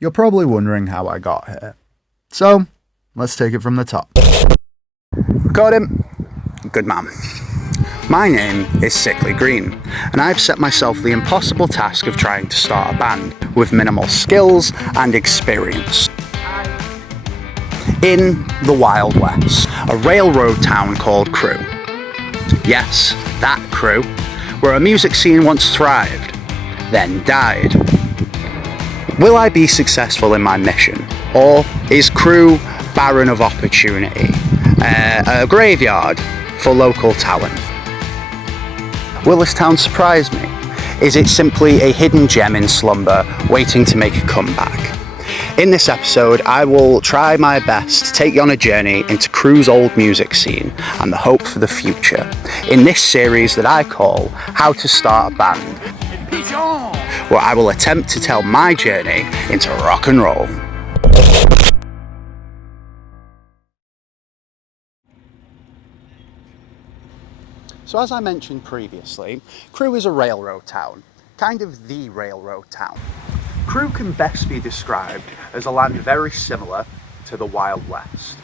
You're probably wondering how I got here. So, let's take it from the top. Got him? Good man. My name is Sickly Green, and I've set myself the impossible task of trying to start a band with minimal skills and experience. In the Wild West, a railroad town called Crewe. Yes, that Crewe, where a music scene once thrived, then died. Will I be successful in my mission, or is Crewe barren of opportunity? A graveyard for local talent? Will this town surprise me? Is it simply a hidden gem in slumber waiting to make a comeback? In this episode, I will try my best to take you on a journey into Crewe's old music scene and the hope for the future, in this series that I call How to Start a Band, where I will attempt to tell my journey into rock and roll. So as I mentioned previously, Crewe is a railroad town, kind of the railroad town. Crewe can best be described as a land very similar to the Wild West.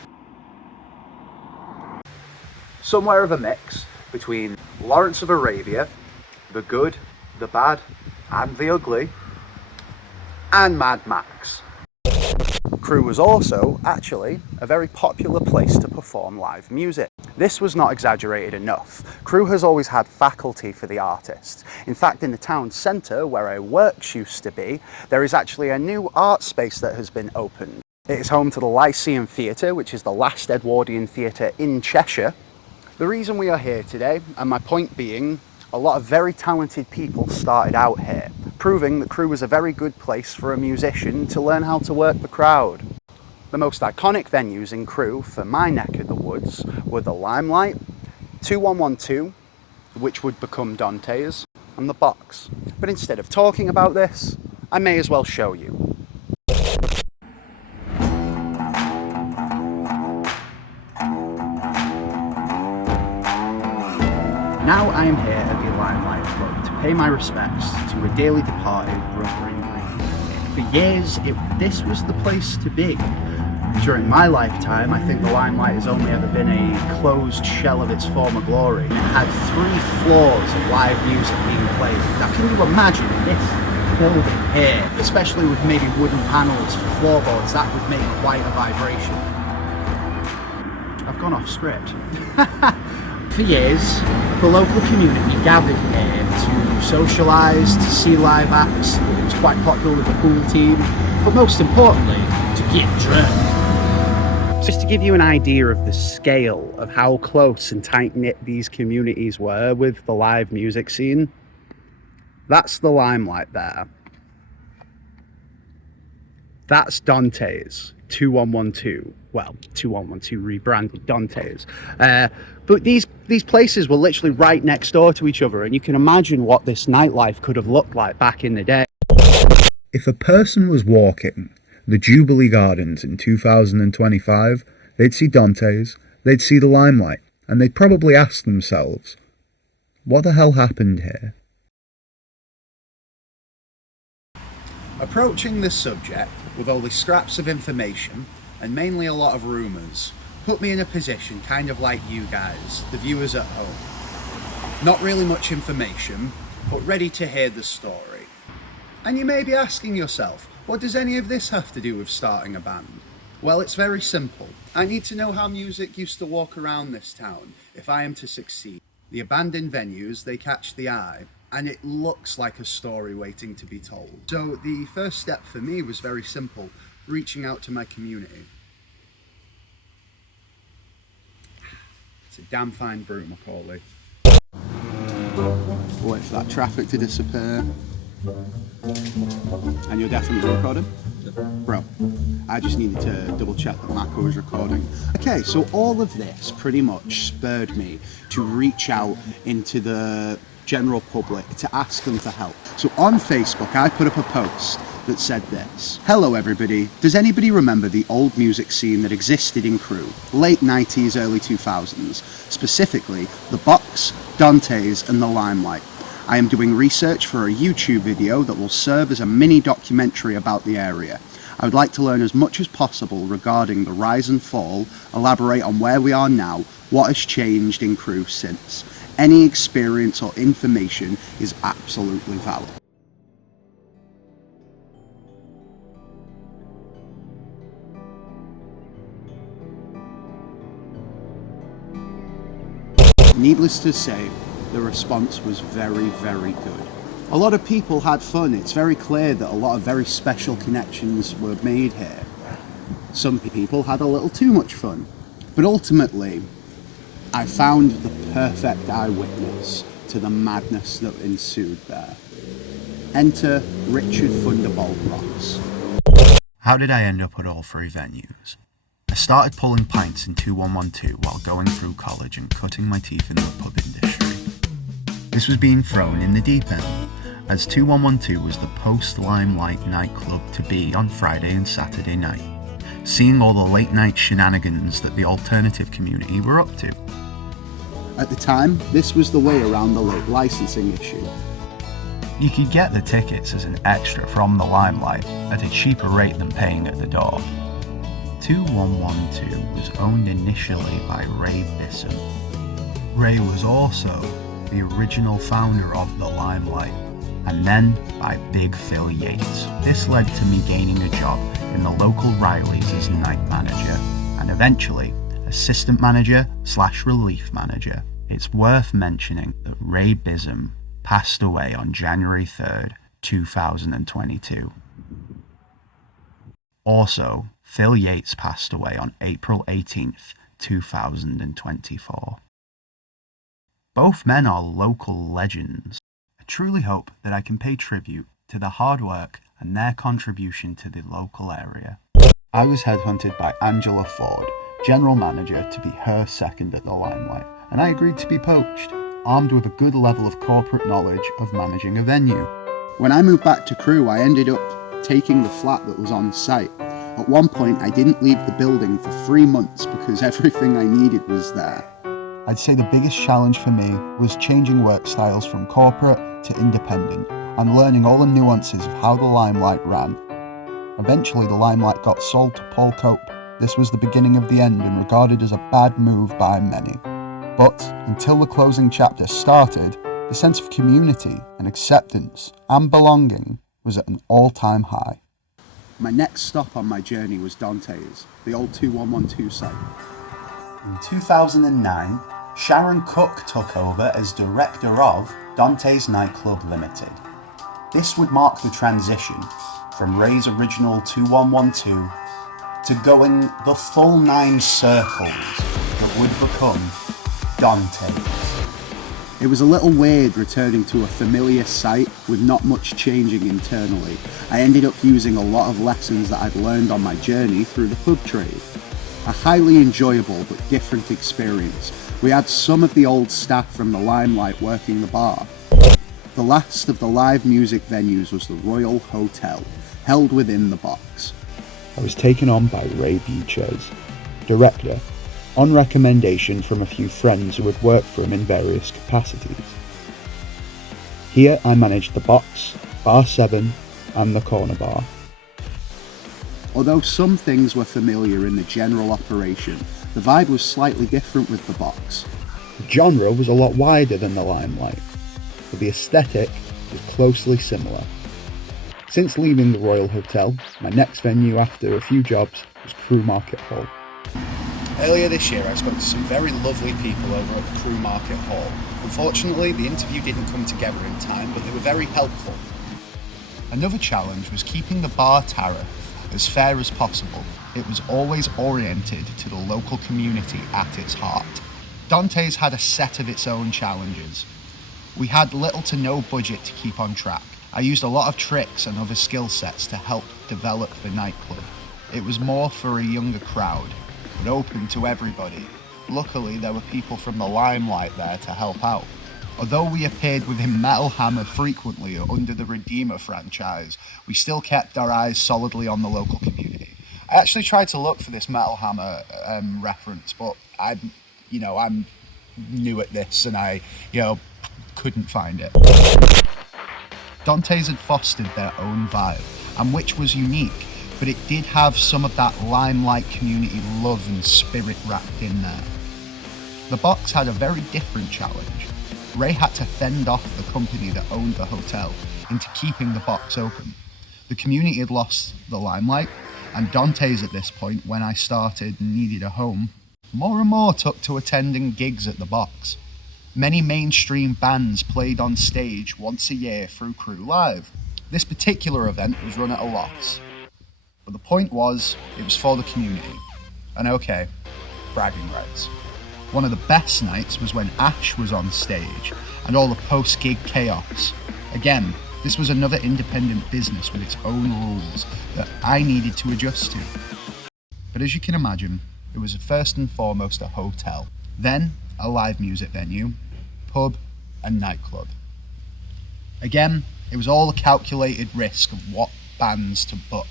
Somewhere of a mix between Lawrence of Arabia, the good, the bad, and the ugly, and Mad Max. Crewe was also, actually, a very popular place to perform live music. This was not exaggerated enough. Crewe has always had faculty for the artists. In fact, in the town centre, where our works used to be, there is actually a new art space that has been opened. It is home to the Lyceum Theatre, which is the last Edwardian theatre in Cheshire. The reason we are here today, and my point being, a lot of very talented people started out here, proving that Crewe was a very good place for a musician to learn how to work the crowd. The most iconic venues in Crewe for my neck of the woods were the Limelight, 2112, which would become Dante's, and the Box. But instead of talking about this, I may as well show you. Now I am here at the Limelight Club to pay my respects to a dearly departed brother in grief. For years, this was the place to be. During my lifetime, I think the Limelight has only ever been a closed shell of its former glory. It had 3 floors of live music being played. Now can you imagine this building here, especially with maybe wooden panels for floorboards, that would make quite a vibration. I've gone off script. For years, the local community gathered here to socialise, to see live acts. It was quite popular with the pool team, but most importantly, to get drunk. Just to give you an idea of the scale of how close and tight-knit these communities were with the live music scene, that's the Limelight there. That's Dante's, 2112. Well, 2112 rebranded Dante's. But these places were literally right next door to each other, and you can imagine what this nightlife could have looked like back in the day. If a person was walking the Jubilee Gardens in 2025, they'd see Dante's, they'd see the Limelight, and they'd probably ask themselves, what the hell happened here? Approaching this subject with only scraps of information, and mainly a lot of rumours, put me in a position kind of like you guys, the viewers at home. Not really much information, but ready to hear the story. And you may be asking yourself, what does any of this have to do with starting a band? Well, it's very simple. I need to know how music used to walk around this town if I am to succeed. The abandoned venues, they catch the eye, and it looks like a story waiting to be told. So the first step for me was very simple, reaching out to my community. It's a damn fine brew, Macaulay. Wait for that traffic to disappear. And you're definitely recording? Bro, I just needed to double check that Mako was recording. Okay, so all of this pretty much spurred me to reach out into the general public to ask them for help. So on Facebook, I put up a post that said this: hello everybody, does anybody remember the old music scene that existed in Crewe, late 90s, early 2000s, specifically the Box, Dante's and the Limelight? I am doing research for a YouTube video that will serve as a mini documentary about the area. I would like to learn as much as possible regarding the rise and fall, elaborate on where we are now, what has changed in Crewe since. Any experience or information is absolutely valid. Needless to say, the response was very, very good. A lot of people had fun. It's very clear that a lot of very special connections were made here. Some people had a little too much fun. But ultimately, I found the perfect eyewitness to the madness that ensued there. Enter Richard Thunderbolt Ross. How did I end up at all three venues? I started pulling pints in 2112 while going through college and cutting my teeth in the pub industry. This was being thrown in the deep end, as 2112 was the post-Limelight nightclub to be on Friday and Saturday night, seeing all the late night shenanigans that the alternative community were up to. At the time, this was the way around the late licensing issue. You could get the tickets as an extra from the Limelight at a cheaper rate than paying at the door. 2112 was owned initially by Ray Bissum. Ray was also the original founder of the Limelight, and then by Big Phil Yates. This led to me gaining a job in the local Riley's as night manager, and eventually assistant manager / relief manager. It's worth mentioning that Ray Bissum passed away on January 3rd, 2022. Also, Phil Yates passed away on April 18th, 2024. Both men are local legends. I truly hope that I can pay tribute to the hard work and their contribution to the local area. I was headhunted by Angela Ford, general manager, to be her second at the Limelight, and I agreed to be poached, armed with a good level of corporate knowledge of managing a venue. When I moved back to Crewe, I ended up taking the flat that was on site. At one point, I didn't leave the building for 3 months because everything I needed was there. I'd say the biggest challenge for me was changing work styles from corporate to independent and learning all the nuances of how the Limelight ran. Eventually, the Limelight got sold to Paul Cope. This was the beginning of the end and regarded as a bad move by many. But until the closing chapter started, the sense of community and acceptance and belonging was at an all-time high. My next stop on my journey was Dante's, the old 2112 site. In 2009, Sharon Cook took over as director of Dante's Nightclub Limited. This would mark the transition from Ray's original 2112 to going the full 9 circles that would become Dante's. It was a little weird returning to a familiar site with not much changing internally. I ended up using a lot of lessons that I'd learned on my journey through the pub trade. A highly enjoyable but different experience. We had some of the old staff from the Limelight working the bar. The last of the live music venues was the Royal Hotel, held within the box. I was taken on by Ray Beaches, director, on recommendation from a few friends who had worked for him in various capacities. Here I managed the box, bar 7 and the corner bar. Although some things were familiar in the general operation, the vibe was slightly different with the box. The genre was a lot wider than the Limelight, but the aesthetic was closely similar. Since leaving the Royal Hotel, my next venue after a few jobs was Crewe Market Hall. Earlier this year I spoke to some very lovely people over at the Crewe Market Hall. Unfortunately, the interview didn't come together in time, but they were very helpful. Another challenge was keeping the bar tariff as fair as possible. It was always oriented to the local community at its heart. Dante's had a set of its own challenges. We had little to no budget to keep on track. I used a lot of tricks and other skill sets to help develop the nightclub. It was more for a younger crowd, but open to everybody. Luckily, there were people from the Limelight there to help out. Although we appeared within Metal Hammer frequently under the Redeemer franchise, we still kept our eyes solidly on the local community. I actually tried to look for this Metal Hammer reference, but I'm new at this and I couldn't find it. Dante's had fostered their own vibe, and which was unique, but it did have some of that Limelight community love and spirit wrapped in there. The Box had a very different challenge. Ray had to fend off the company that owned the hotel into keeping the Box open. The community had lost the limelight, and Dante's at this point, when I started and needed a home, more and more took to attending gigs at the Box. Many mainstream bands played on stage once a year through Crewe Live. This particular event was run at a loss, but the point was, it was for the community. And okay, bragging rights. One of the best nights was when Ash was on stage and all the post-gig chaos. Again, this was another independent business with its own rules that I needed to adjust to. But as you can imagine, it was first and foremost a hotel, then a live music venue, pub and nightclub. Again, it was all a calculated risk of what bands to book.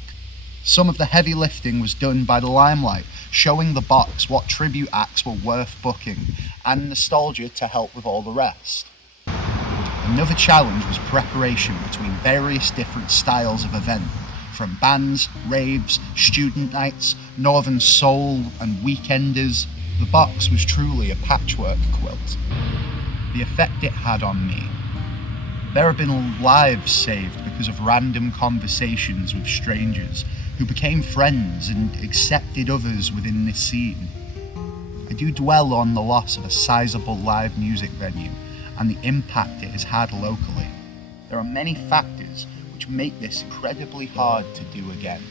Some of the heavy lifting was done by the Limelight, showing the Box what tribute acts were worth booking, and nostalgia to help with all the rest. Another challenge was preparation between various different styles of event, from bands, raves, student nights, northern soul and weekenders. The Box was truly a patchwork quilt. The effect it had on me. There have been lives saved because of random conversations with strangers who became friends and accepted others within this scene. I do dwell on the loss of a sizable live music venue and the impact it has had locally. There are many factors which make this incredibly hard to do again.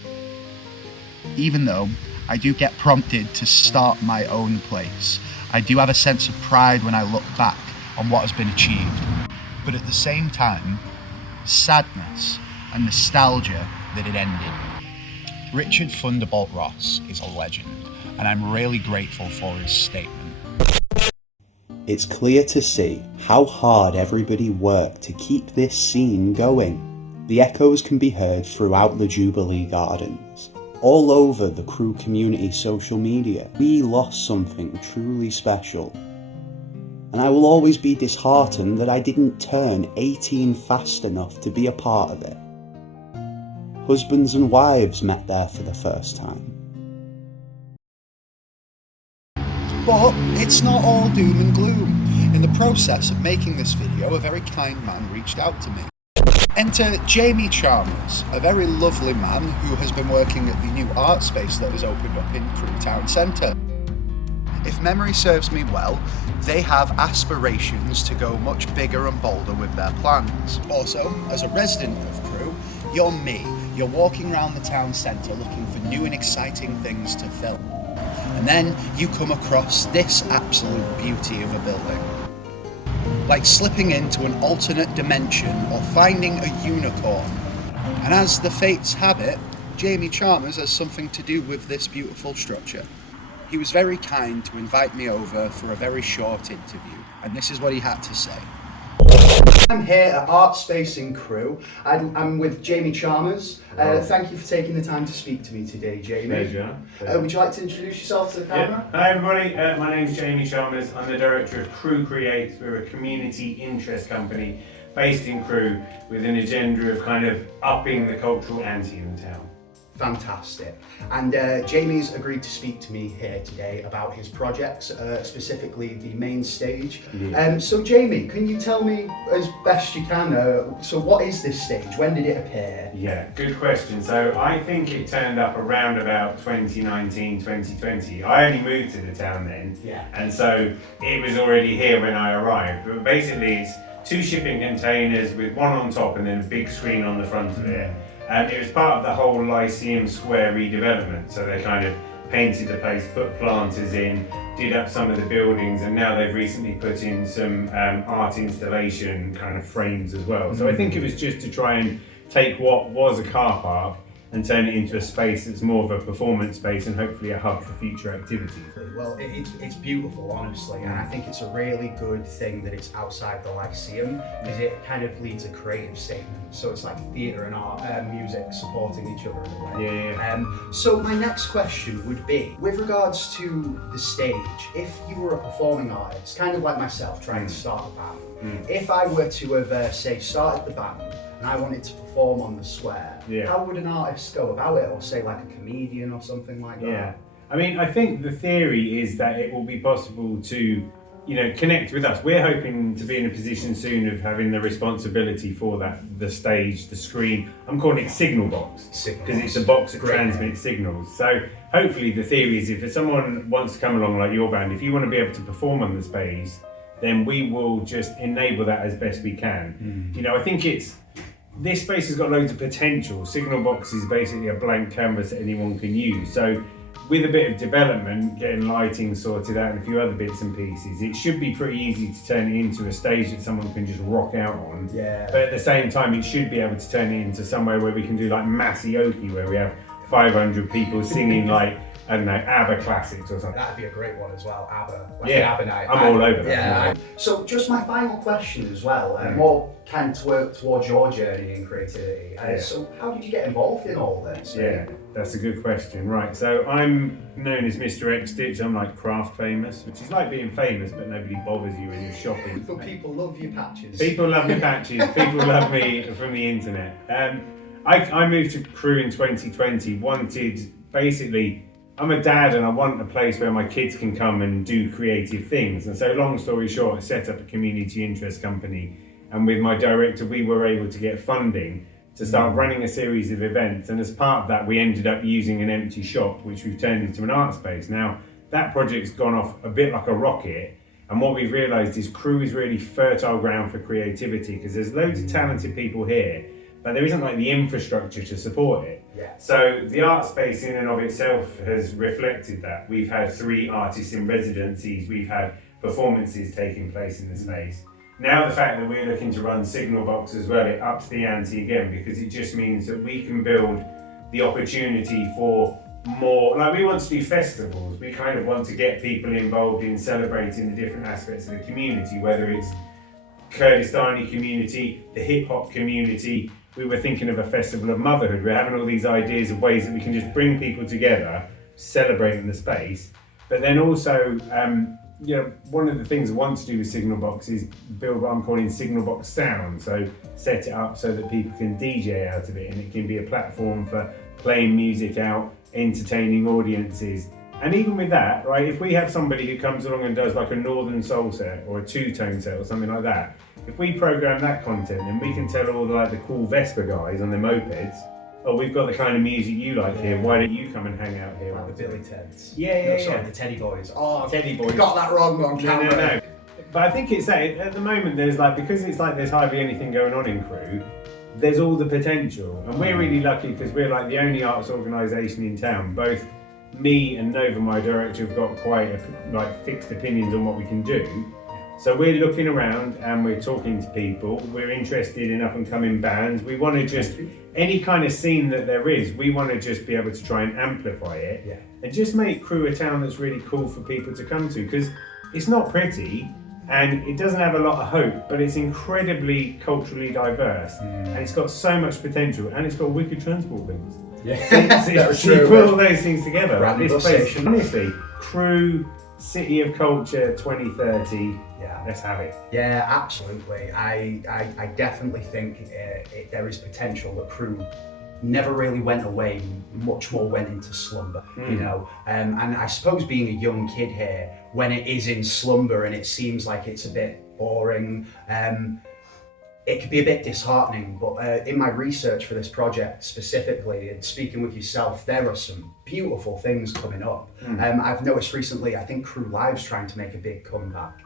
Even though I do get prompted to start my own place, I do have a sense of pride when I look back on what has been achieved. But at the same time, sadness and nostalgia that it ended. Richard Thunderbolt Ross is a legend, and I'm really grateful for his statement. It's clear to see how hard everybody worked to keep this scene going. The echoes can be heard throughout the Jubilee Gardens, all over the Crewe community social media. We lost something truly special. And I will always be disheartened that I didn't turn 18 fast enough to be a part of it. Husbands and wives met there for the first time. But it's not all doom and gloom. In the process of making this video, a very kind man reached out to me. Enter Jamie Chalmers, a very lovely man who has been working at the new art space that has opened up in Crewe Town Centre. If memory serves me well, they have aspirations to go much bigger and bolder with their plans. Also, as a resident of Crewe, you're me. You're walking around the town centre looking for new and exciting things to film. And then you come across this absolute beauty of a building. Like slipping into an alternate dimension or finding a unicorn. And as the fates have it, Jamie Chalmers has something to do with this beautiful structure. He was very kind to invite me over for a very short interview, and this is what he had to say. I'm here at Art Space in Crewe. I'm with Jamie Chalmers. Thank you for taking the time to speak to me today, Jamie. Pleasure. Would you like to introduce yourself to the camera? Yeah. Hi everybody, my name's Jamie Chalmers. I'm the director of Crewe Creates. We're a community interest company based in Crewe with an agenda of kind of upping the cultural ante in the town. Fantastic. And Jamie's agreed to speak to me here today about his projects, specifically the main stage. Yeah. So Jamie, can you tell me as best you can, so what is this stage? When did it appear? Yeah, good question. So I think it turned up around about 2019, 2020. I only moved to the town then, and so it was already here when I arrived. But basically it's 2 shipping containers with one on top and then a big screen on the front of it. And it was part of the whole Lyceum Square redevelopment, so they kind of painted the place, put planters in, did up some of the buildings, and now they've recently put in some art installation kind of frames as well. So I think it was just to try and take what was a car park and turn it into a space that's more of a performance space and hopefully a hub for future activities. Well, it's beautiful, honestly, and I think it's a really good thing that it's outside the Lyceum, because it kind of leads a creative statement. So it's like theatre and art, music supporting each other in a way. Yeah. So my next question would be, with regards to the stage, if you were a performing artist, kind of like myself, trying to start a band, if I were to have, say, started the band, and I wanted to perform on the square, how would an artist go about it, or say like a comedian or something like that? Yeah, I mean, I think the theory is that it will be possible to, you know, connect with us. We're hoping to be in a position soon of having the responsibility for that, the stage, the screen. I'm calling it signal box because it's a box that transmits signals. So hopefully the theory is if someone wants to come along like your band, if you want to be able to perform on the space, then we will just enable that as best we can. You know, I think this space has got loads of potential. Signal box is basically a blank canvas that anyone can use. So with a bit of development, getting lighting sorted out and a few other bits and pieces, it should be pretty easy to turn it into a stage that someone can just rock out on. Yeah. But at the same time, it should be able to turn it into somewhere where we can do like Masioki, where we have 500 people singing like, I don't know, ABBA classics or something. That'd be a great one as well, ABBA. Like Yeah, ABBA night. I'm all over that. Yeah. So just my final question as well, more kind of to work towards your journey in creativity. So how did you get involved in all this? Yeah, that's a good question. Right, so I'm known as Mr. X Stitch. I'm like craft famous, which is like being famous, but nobody bothers you when you're shopping. But people love your patches. People love my patches. People love me from the internet. I moved to Crewe in 2020. Basically, I'm a dad and I want a place where my kids can come and do creative things. And so long story short, I set up a community interest company. And with my director, we were able to get funding to start running a series of events. And as part of that, we ended up using an empty shop, which we've turned into an art space. Now, that project's gone off a bit like a rocket. And what we've realized is Crewe is really fertile ground for creativity because there's loads of talented people here, but there isn't like the infrastructure to support it. Yeah. So the art space in and of itself has reflected that. We've had 3 artists in residencies, we've had performances taking place in the space. Now the fact that we're looking to run Signal Box as well, it ups the ante again because it just means that we can build the opportunity for more, like we want to do festivals, we kind of want to get people involved in celebrating the different aspects of the community, whether it's Kurdistani community, the hip hop community. We were thinking of a festival of motherhood. We're having all these ideas of ways that we can just bring people together, celebrating the space. But then also, you know, one of the things I want to do with Signal Box is build what I'm calling Signal Box Sound. So set it up so that people can DJ out of it and it can be a platform for playing music out, entertaining audiences. And even with that, right, if we have somebody who comes along and does like a Northern Soul set or a 2-tone set or something like that, if we program that content, then we can tell all the cool Vespa guys on their mopeds, oh, we've got the kind of music you like here, why don't you come and hang out here? Like the Billy Teds. Yeah. The Teddy Boys. Oh, Teddy Boys. Got that wrong on camera. No. But I think it's that, at the moment, there's because it's like there's hardly anything going on in Crewe, there's all the potential. And we're really lucky because we're like the only arts organisation in town. Both me and Nova, my director, have got quite fixed opinions on what we can do. So we're looking around and we're talking to people. We're interested in up and coming bands. We want to just, any kind of scene that there is, we want to just be able to try and amplify it and just make Crewe a town that's really cool for people to come to, because it's not pretty and it doesn't have a lot of hope, but it's incredibly culturally diverse and it's got so much potential and it's got wicked transport links. So you put all those things together. This place, honestly, Crewe, City of Culture 2030. Yeah, let's have it. Yeah, absolutely. I definitely think there is potential that Crewe never really went away, much more went into slumber, you know. And I suppose being a young kid here, when it is in slumber and it seems like it's a bit boring, it could be a bit disheartening, but in my research for this project specifically, and speaking with yourself, there are some beautiful things coming up. I've noticed recently, I think Crewe Live's trying to make a big comeback,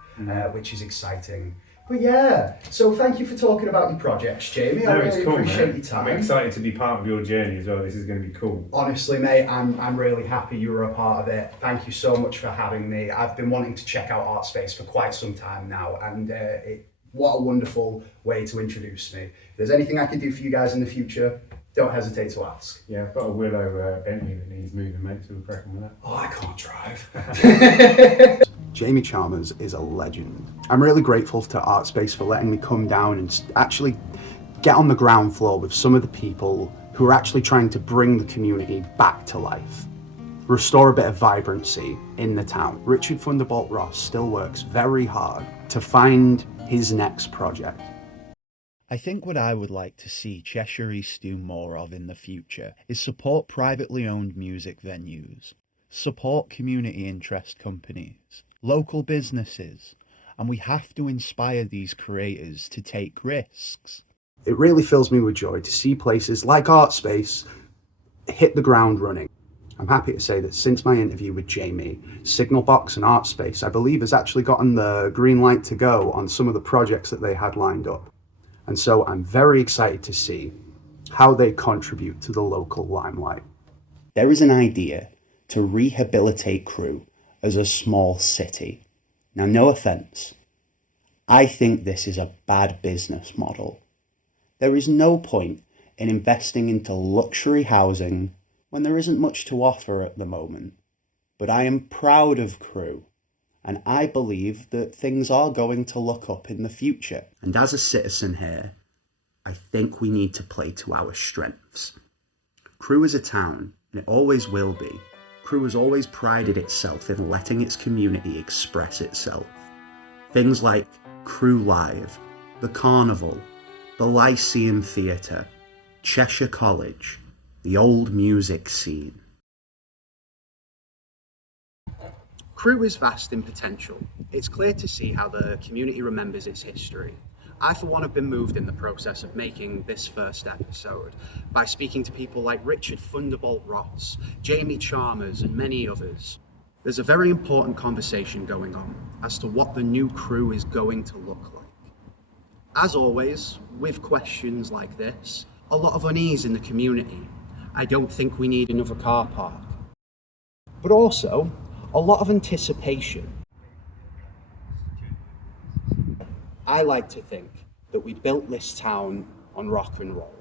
which is exciting. But yeah, so thank you for talking about your projects, Jamie. I really appreciate your time. I'm excited to be part of your journey as well. This is going to be cool. Honestly, mate, I'm really happy you were a part of it. Thank you so much for having me. I've been wanting to check out Artspace for quite some time now, and what a wonderful way to introduce me. If there's anything I can do for you guys in the future, don't hesitate to ask. Yeah, I've got a Willow Bentley that needs moving, mate, so we'll crack on with that. Oh, I can't drive. Jamie Chalmers is a legend. I'm really grateful to Artspace for letting me come down and actually get on the ground floor with some of the people who are actually trying to bring the community back to life. Restore a bit of vibrancy in the town. Richard Thunderbolt Ross still works very hard to find his next project. I think what I would like to see Cheshire East do more of in the future is support privately owned music venues, support community interest companies, local businesses, and we have to inspire these creators to take risks. It really fills me with joy to see places like Artspace hit the ground running. I'm happy to say that since my interview with Jamie, Signalbox and Artspace, I believe, has actually gotten the green light to go on some of the projects that they had lined up. And so I'm very excited to see how they contribute to the local limelight. There is an idea to rehabilitate Crewe as a small city. Now, no offence, I think this is a bad business model. There is no point in investing into luxury housing when there isn't much to offer at the moment. But I am proud of Crewe, and I believe that things are going to look up in the future. And as a citizen here, I think we need to play to our strengths. Crewe is a town, and it always will be. Crewe has always prided itself in letting its community express itself. Things like Crewe Live, the Carnival, the Lyceum Theatre, Cheshire College, the old music scene. Crewe is vast in potential. It's clear to see how the community remembers its history. I, for one, have been moved in the process of making this first episode by speaking to people like Richard Thunderbolt Ross, Jamie Chalmers, and many others. There's a very important conversation going on as to what the new Crewe is going to look like. As always, with questions like this, a lot of unease in the community. I don't think we need another car park. But also, a lot of anticipation. I like to think that we built this town on rock and roll.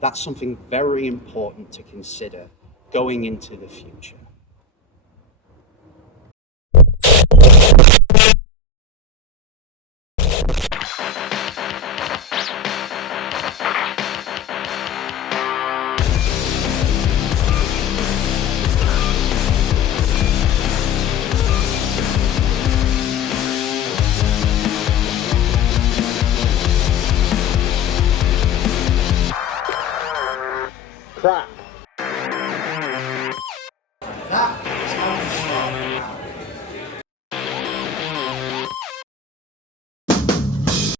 That's something very important to consider going into the future. Crack.